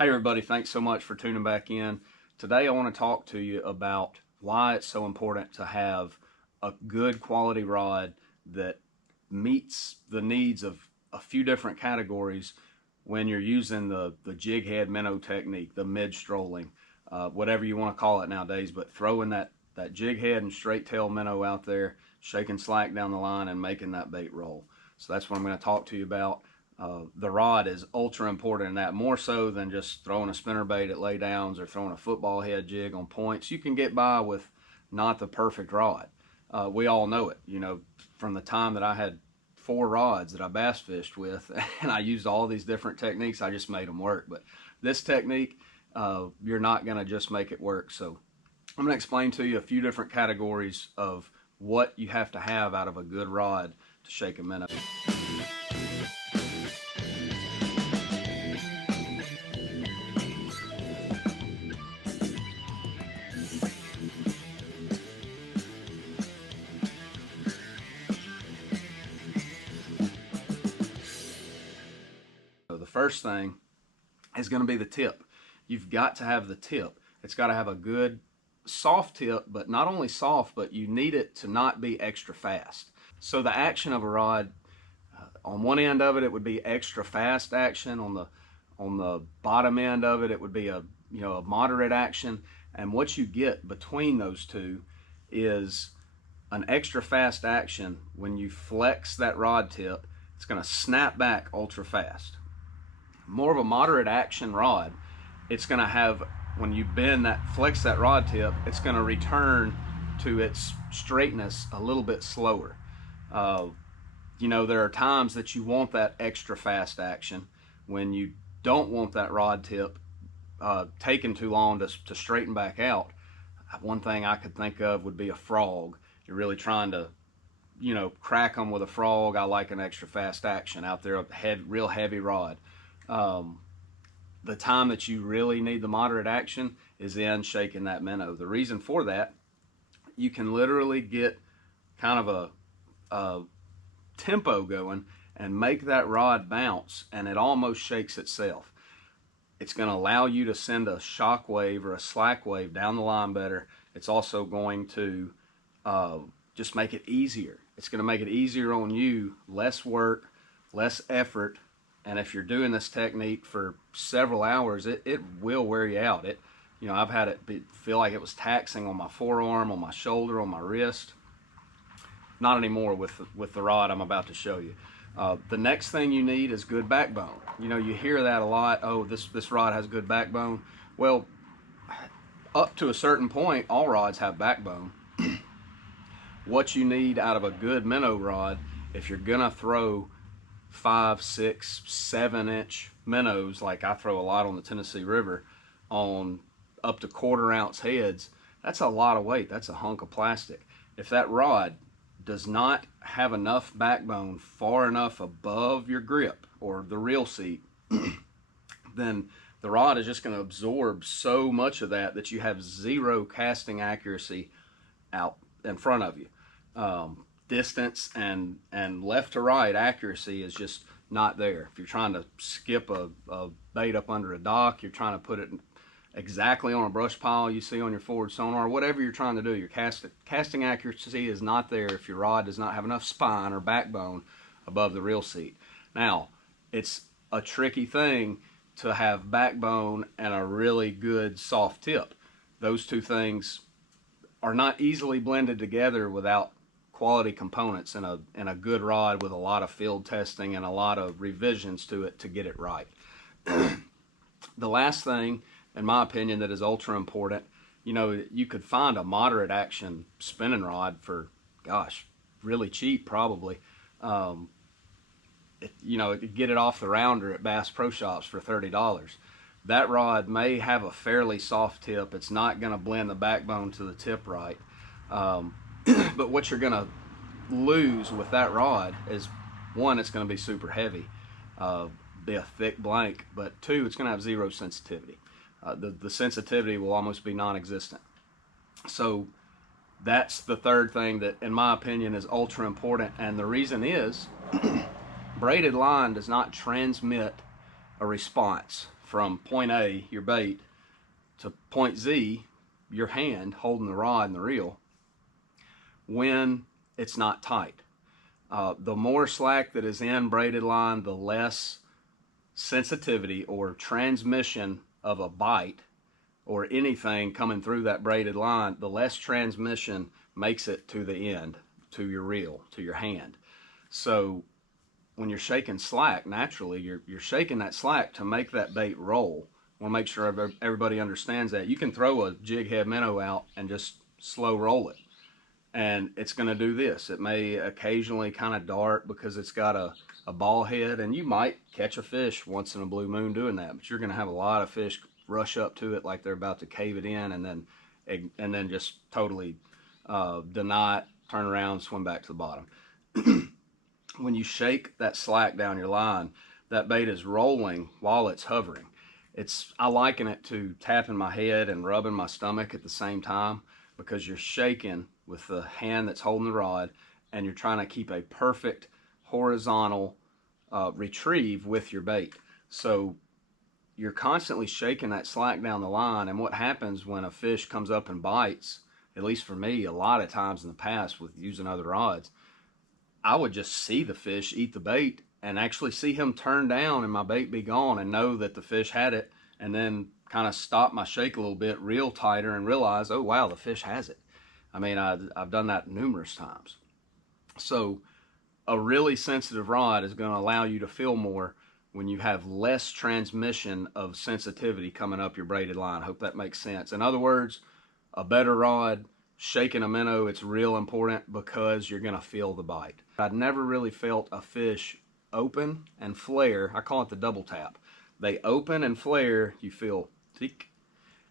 Hey everybody, thanks so much for tuning back in. Today I want to talk to you about why it's so important to have a good quality rod that meets the needs of a few different categories when you're using the jighead minnow technique, the mid-strolling, whatever you want to call it nowadays, but throwing that jighead and straight tail minnow out there, shaking slack down the line and making that bait roll. So that's what I'm going to talk to you about. The rod is ultra important in that, more so than just throwing a spinnerbait at laydowns or throwing a football head jig on points. You can get by with not the perfect rod. We all know it, you know, from the time that I had 4 rods that I bass fished with and I used all these different techniques, I just made them work. But this technique, you're not going to just make it work. So I'm going to explain to you a few different categories of what you have to have out of a good rod to shake a minnow. The first thing is going to be the tip. You've got to have the tip. It's got to have a good soft tip, but not only soft, but you need it to not be extra fast. So the action of a rod, on one end of it, it would be extra fast action. On the bottom end of it, it would be a moderate action. And what you get between those two is an extra fast action. When you flex that rod tip, it's going to snap back ultra fast. More of a moderate action rod, it's going to have, when you flex that rod tip, it's going to return to its straightness a little bit slower. You know, there are times that you want that extra fast action when you don't want that rod tip taking too long to straighten back out. One thing I could think of would be a frog. You're really trying to, you know, crack them with a frog. I like an extra fast action out there, a real heavy rod. The time that you really need the moderate action is in shaking that minnow. The reason for that, you can literally get kind of a tempo going and make that rod bounce, and it almost shakes itself. It's going to allow you to send a shock wave or a slack wave down the line better. It's also going to just make it easier. It's going to make it easier on you, less work, less effort. And if you're doing this technique for several hours, it will wear you out. You know, I've had it feel like it was taxing on my forearm, on my shoulder, on my wrist. Not anymore with the rod I'm about to show you. The next thing you need is good backbone. You know, you hear that a lot. Oh, this rod has good backbone. Well, up to a certain point, all rods have backbone. What you need out of a good minnow rod, if you're gonna throw 5, 6, 7 inch minnows, like I throw a lot on the Tennessee River, on up to 1/4 ounce heads, that's a lot of weight. That's a hunk of plastic. If that rod does not have enough backbone far enough above your grip or the reel seat, then the rod is just going to absorb so much of that you have zero casting accuracy out in front of you. Distance and left to right accuracy is just not there. If you're trying to skip a bait up under a dock, you're trying to put it exactly on a brush pile you see on your forward sonar, whatever you're trying to do, your casting accuracy is not there if your rod does not have enough spine or backbone above the reel seat. Now, it's a tricky thing to have backbone and a really good soft tip. Those two things are not easily blended together without quality components in a good rod with a lot of field testing and a lot of revisions to it to get it right. The last thing, in my opinion, that is ultra important, you know, you could find a moderate action spinning rod for, gosh, really cheap probably. You know, you could get it off the rounder at Bass Pro Shops for $30. That rod may have a fairly soft tip. It's not going to blend the backbone to the tip right. But what you're going to lose with that rod is, one, it's going to be super heavy, be a thick blank, but 2, it's going to have zero sensitivity. The sensitivity will almost be non-existent. So that's the third thing that, in my opinion, is ultra important. And the reason is braided line does not transmit a response from point A, your bait, to point Z, your hand holding the rod and the reel, when it's not tight. The more slack that is in braided line, the less sensitivity or transmission of a bite or anything coming through that braided line, the less transmission makes it to the end, to your reel, to your hand. So when you're shaking slack, naturally you're shaking that slack to make that bait roll. I want to make sure everybody understands that. You can throw a jighead minnow out and just slow roll it, and it's going to do this. It may occasionally kind of dart because it's got a ball head, and you might catch a fish once in a blue moon doing that, but you're going to have a lot of fish rush up to it like they're about to cave it in, and then just totally deny it, turn around, swim back to the bottom. When you shake that slack down your line, that bait is rolling while it's hovering. I liken it to tapping my head and rubbing my stomach at the same time, because you're shaking with the hand that's holding the rod, and you're trying to keep a perfect horizontal retrieve with your bait. So you're constantly shaking that slack down the line, and what happens when a fish comes up and bites, at least for me, a lot of times in the past with using other rods, I would just see the fish eat the bait and actually see him turn down and my bait be gone, and know that the fish had it, and then kind of stop my shake a little bit, reel tighter, and realize, oh wow, the fish has it. I mean, I've done that numerous times. So a really sensitive rod is going to allow you to feel more when you have less transmission of sensitivity coming up your braided line. Hope that makes sense. In other words, a better rod, shaking a minnow, it's real important because you're going to feel the bite. I'd never really felt a fish open and flare. I call it the double tap. They open and flare, you feel tick,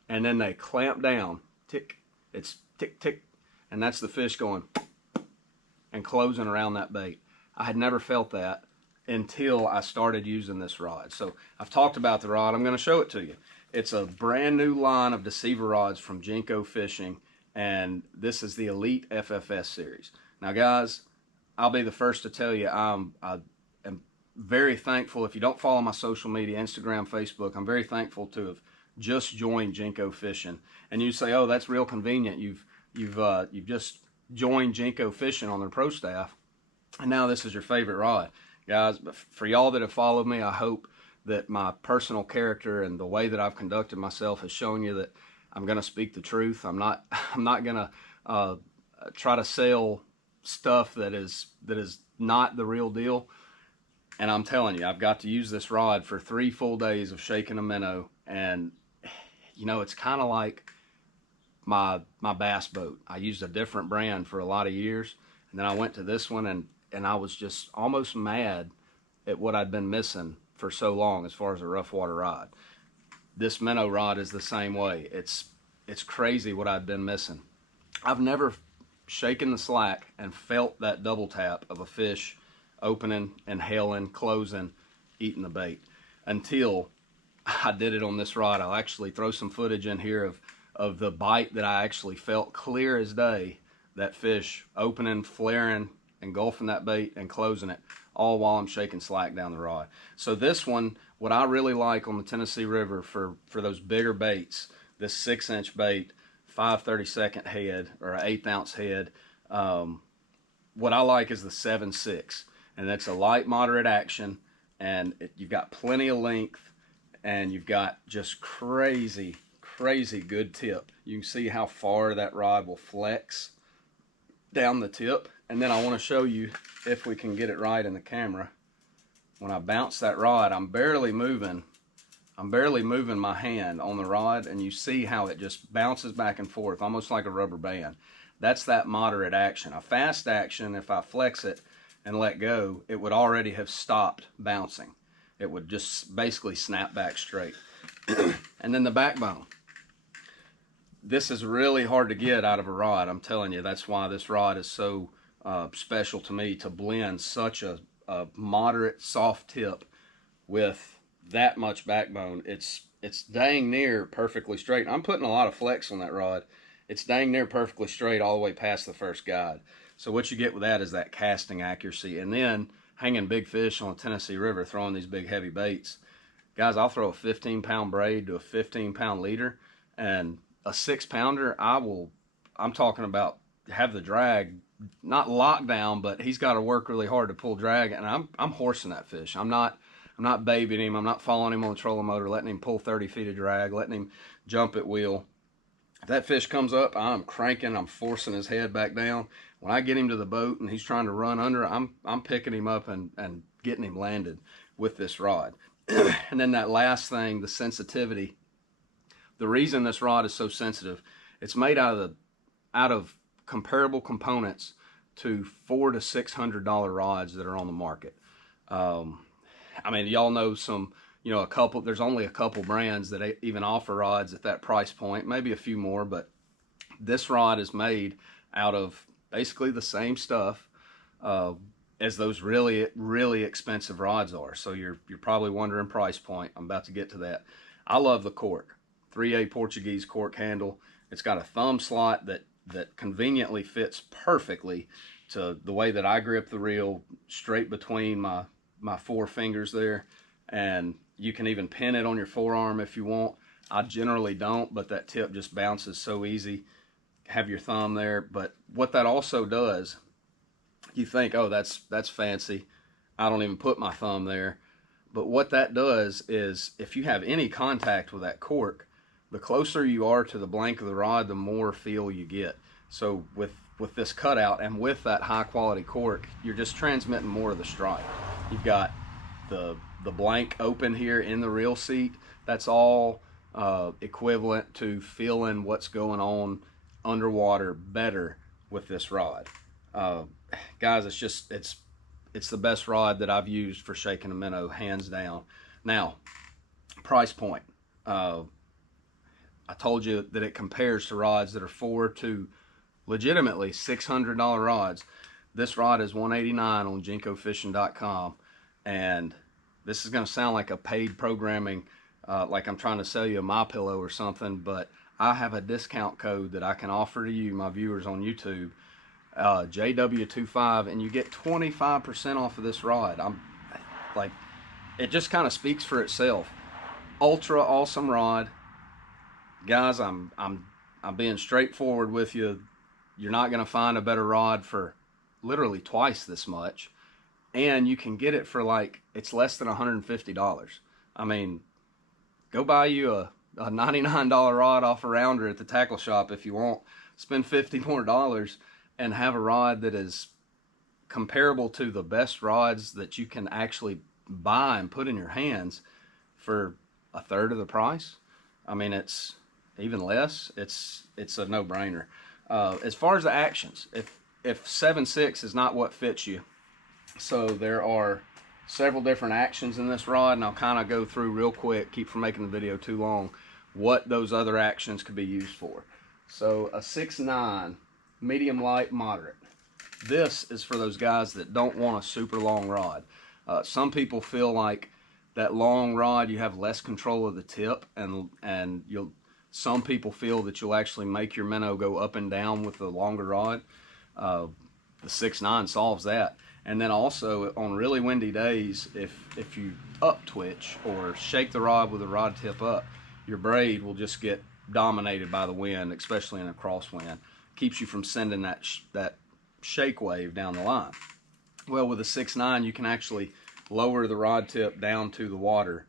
and then they clamp down, tick. It's tick, tick, and that's the fish going and closing around that bait. I had never felt that until I started using this rod. So I've talked about the rod. I'm going to show it to you. It's a brand new line of deceiver rods from Jenko Fishing, and this is the Elite FFS series. Now guys, I'll be the first to tell you, I am very thankful. If you don't follow my social media, Instagram, Facebook, I'm very thankful to have just joined Jenko Fishing. And you say, oh, that's real convenient. You've just joined Jenko Fishing on their pro staff, and now this is your favorite rod. Guys, but for y'all that have followed me, I hope that my personal character and the way that I've conducted myself has shown you that I'm going to speak the truth. I'm not going to try to sell stuff that is not the real deal. And I'm telling you, I've got to use this rod for 3 full days of shaking a minnow, and you know, it's kind of like my bass boat. I used a different brand for a lot of years, and then I went to this one, and I was just almost mad at what I'd been missing for so long as far as a rough water rod. This minnow rod is the same way. It's crazy what I'd been missing. I've never shaken the slack and felt that double tap of a fish opening, inhaling, closing, eating the bait until I did it on this rod. I'll actually throw some footage in here of the bite that I actually felt clear as day. That fish opening, flaring, engulfing that bait and closing it, all while I'm shaking slack down the rod. So this one, what I really like on the Tennessee River for those bigger baits, this 6-inch bait, 5/32 head or an 1/8 ounce head, what I like is the 7.6, and that's a light moderate action, and you've got plenty of length, and you've got just crazy good tip. You can see how far that rod will flex down the tip. And then I want to show you, if we can get it right in the camera, when I bounce that rod, I'm barely moving my hand on the rod, and you see how it just bounces back and forth almost like a rubber band. That's that moderate action. A fast action, if I flex it and let go, it would already have stopped bouncing. It would just basically snap back straight. And then the backbone. This is really hard to get out of a rod. I'm telling you, that's why this rod is so special to me, to blend such a moderate soft tip with that much backbone. It's dang near perfectly straight. I'm putting a lot of flex on that rod. It's dang near perfectly straight all the way past the first guide. So what you get with that is that casting accuracy. And then hanging big fish on the Tennessee River, throwing these big heavy baits. Guys, I'll throw a 15-pound braid to a 15-pound leader, and a 6-pounder, I'm talking about have the drag not locked down, but he's got to work really hard to pull drag, and I'm horsing that fish. I'm not babying him. I'm not following him on the trolling motor, letting him pull 30 feet of drag, letting him jump at wheel. If that fish comes up, I'm cranking, I'm forcing his head back down. When I get him to the boat and he's trying to run under, I'm picking him up and getting him landed with this rod. And then that last thing, the sensitivity. The reason this rod is so sensitive, it's made out of comparable components to $400 to $600 rods that are on the market. I mean, y'all know some, you know, there's only a couple brands that even offer rods at that price point, maybe a few more, but this rod is made out of basically the same stuff as those really, really expensive rods are. So you're probably wondering price point. I'm about to get to that. I love the cork, 3A Portuguese cork handle. It's got a thumb slot that conveniently fits perfectly to the way that I grip the reel, straight between my 4 fingers there, and you can even pin it on your forearm if you want. I generally don't, but that tip just bounces so easy. Have your thumb there, but what that also does, you think, oh, that's fancy, I don't even put my thumb there, but what that does is if you have any contact with that cork, the closer you are to the blank of the rod, the more feel you get. So with this cutout and with that high quality cork, you're just transmitting more of the strike. You've got the blank open here in the reel seat. That's all equivalent to feeling what's going on underwater better with this rod. Guys, it's the best rod that I've used for shaking a minnow, hands down. Now, price point. I told you that it compares to rods that are $400 to legitimately $600 rods. This rod is $189 on jinkofishing.com, and this is going to sound like a paid programming, like I'm trying to sell you a MyPillow or something, but I have a discount code that I can offer to you, my viewers on YouTube, JW25, and you get 25% off of this rod. I'm like, it just kind of speaks for itself. Ultra awesome rod. Guys, I'm being straightforward with you. You're not going to find a better rod for literally twice this much, and you can get it for like, it's less than $150. I mean, go buy you a $99 rod off a rounder at the tackle shop if you want. Spend $50 more and have a rod that is comparable to the best rods that you can actually buy and put in your hands for a third of the price. I mean, it's even less. It's a no-brainer. As far as the actions, if 7/6 is not what fits you, so there are several different actions in this rod, and I'll kind of go through real quick, keep from making the video too long, what those other actions could be used for. So a 6/9, medium, light, moderate. This is for those guys that don't want a super long rod. Some people feel like that long rod, you have less control of the tip, and some people feel that you'll actually make your minnow go up and down with the longer rod. The 6/9 solves that. And then also on really windy days, if you up twitch or shake the rod with the rod tip up, your braid will just get dominated by the wind, especially in a crosswind. Keeps you from sending that shake wave down the line. Well, with a 6/9, you can actually lower the rod tip down to the water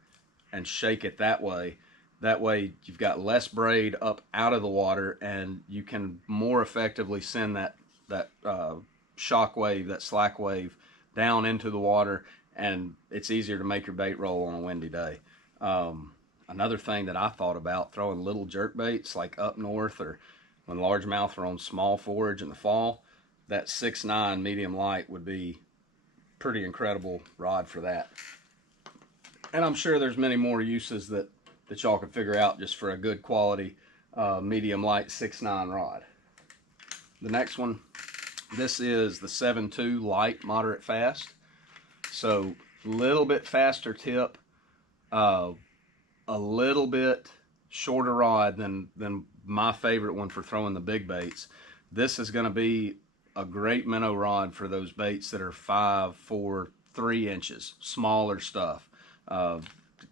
and shake it that way. That way you've got less braid up out of the water, and you can more effectively send that shock wave, that slack wave, down into the water, and it's easier to make your bait roll on a windy day. Another thing that I thought about, throwing little jerk baits like up north or when largemouth are on small forage in the fall, that 6/9 medium light would be pretty incredible rod for that. And I'm sure there's many more uses that y'all can figure out just for a good quality medium light 6/9 rod. The next one, this is the 7/2 light, moderate, fast. So a little bit faster tip, a little bit shorter rod than my favorite one for throwing the big baits. This is going to be a great minnow rod for those baits that are 5, 4, 3 inches, smaller stuff.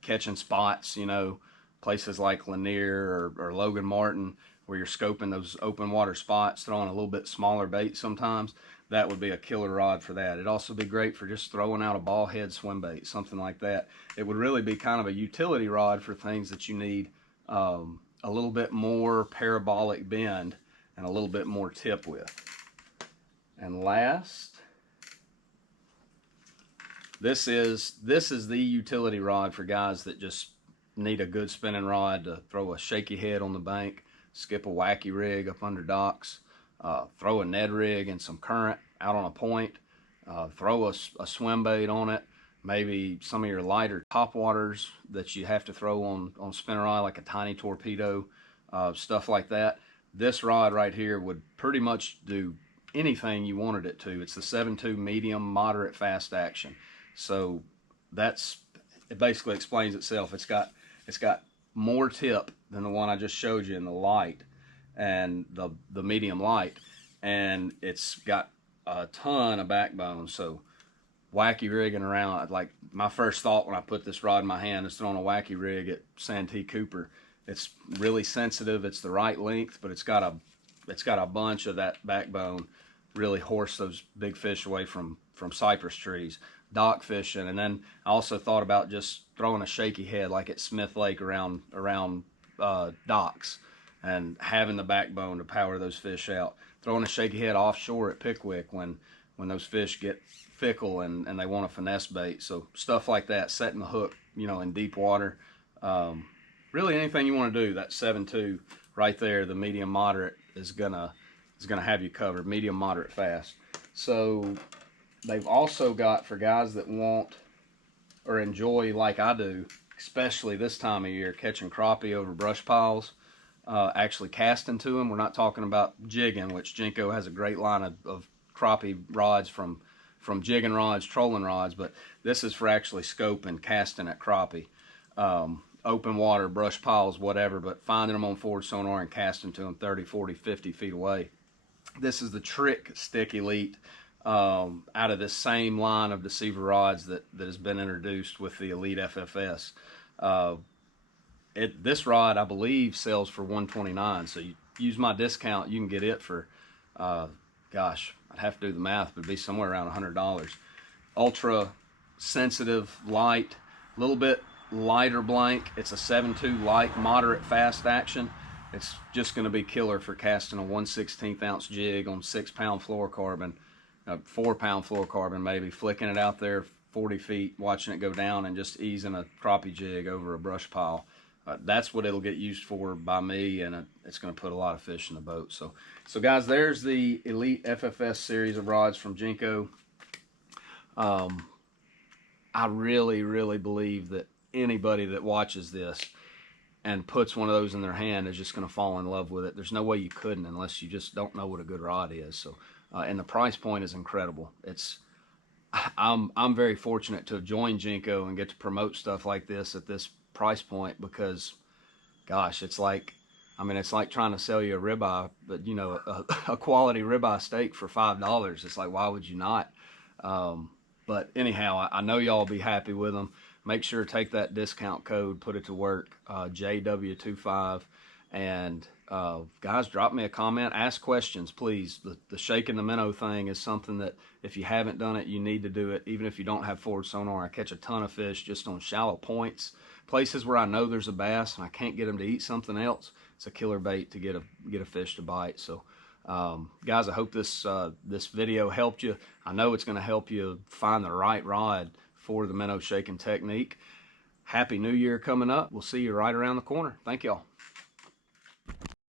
catching spots, you know, places like Lanier or Logan Martin, where you're scoping those open water spots, throwing a little bit smaller bait sometimes, that would be a killer rod for that. It'd also be great for just throwing out a ball head swim bait, something like that. It would really be kind of a utility rod for things that you need a little bit more parabolic bend and a little bit more tip with. And last, this is the utility rod for guys that just need a good spinning rod to throw a shaky head on the bank, skip a wacky rig up under docks, throw a Ned rig and some current out on a point, throw a swim bait on it, maybe some of your lighter topwaters that you have to throw on spinner rod, like a tiny torpedo, stuff like that. This rod right here would pretty much do anything you wanted it to. It's the 7.2 medium moderate fast action. So it basically explains itself. It's got more tip than the one I just showed you in the light and the medium light, and it's got a ton of backbone. So wacky rigging around, like my first thought when I put this rod in my hand is throwing a wacky rig at Santee Cooper. It's really sensitive. It's the right length, but it's got a bunch of that backbone. Really horse those big fish away from cypress trees, dock fishing. And then I also thought about just throwing a shaky head like at Smith Lake around docks, and having the backbone to power those fish out. Throwing a shaky head offshore at Pickwick when those fish get fickle and they want a finesse bait. So stuff like that, setting the hook, you know, in deep water. Really anything you want to do, that 7.2 right there, the medium moderate is gonna have you covered. Medium moderate fast. So they've also got, for guys that want or enjoy, like I do, especially this time of year, catching crappie over brush piles, actually casting to them. We're not talking about jigging, which Jenko has a great line of crappie rods from jigging rods, trolling rods, but this is for actually scoping, casting at crappie. Open water, brush piles, whatever, but finding them on forward sonar and casting to them 30, 40, 50 feet away. This is the Trick Stick Elite, out of this same line of deceiver rods that has been introduced with the Elite FFS. This rod, I believe, sells for $129, so you use my discount, you can get it for, gosh, I'd have to do the math, but it'd be somewhere around $100. Ultra sensitive, light, a little bit lighter blank. It's a 7.2 light, moderate fast action. It's just going to be killer for casting a 1/16 ounce jig on 6-pound fluorocarbon, 4-pound fluorocarbon maybe, flicking it out there 40 feet, watching it go down, and just easing a crappie jig over a brush pile. That's what it'll get used for by me, and it's going to put a lot of fish in the boat. So guys, there's the Elite FFS series of rods from Jenko. I really, really believe that anybody that watches this and puts one of those in their hand is just going to fall in love with it. There's no way you couldn't, unless you just don't know what a good rod is. So, and the price point is incredible. I'm very fortunate to have joined Jenko and get to promote stuff like this at this price point, because gosh, it's like trying to sell you a ribeye, but you know, a quality ribeye steak for $5. It's like, why would you not? But anyhow, I know y'all will be happy with them. Make sure to take that discount code, put it to work, JW25, and guys, drop me a comment, ask questions, please. The shaking the minnow thing is something that if you haven't done it, you need to do it, even if you don't have forward sonar. I catch a ton of fish just on shallow points, places where I know there's a bass and I can't get them to eat something else. It's a killer bait to get a fish to bite. So guys, I hope this video helped you. I know it's going to help you find the right rod for the minnow shaking technique. Happy New Year coming up. We'll see you right around the corner. Thank y'all.